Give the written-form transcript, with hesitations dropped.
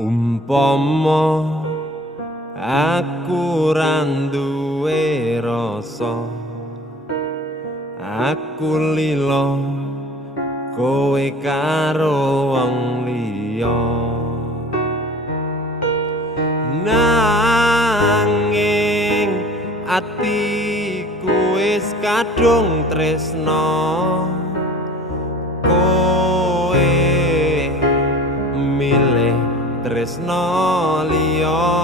Umpama aku ra duwe rasa, aku lila kowe karo wong liya. Nanging atiku wis kadung tresna, kowe milih tresna liya.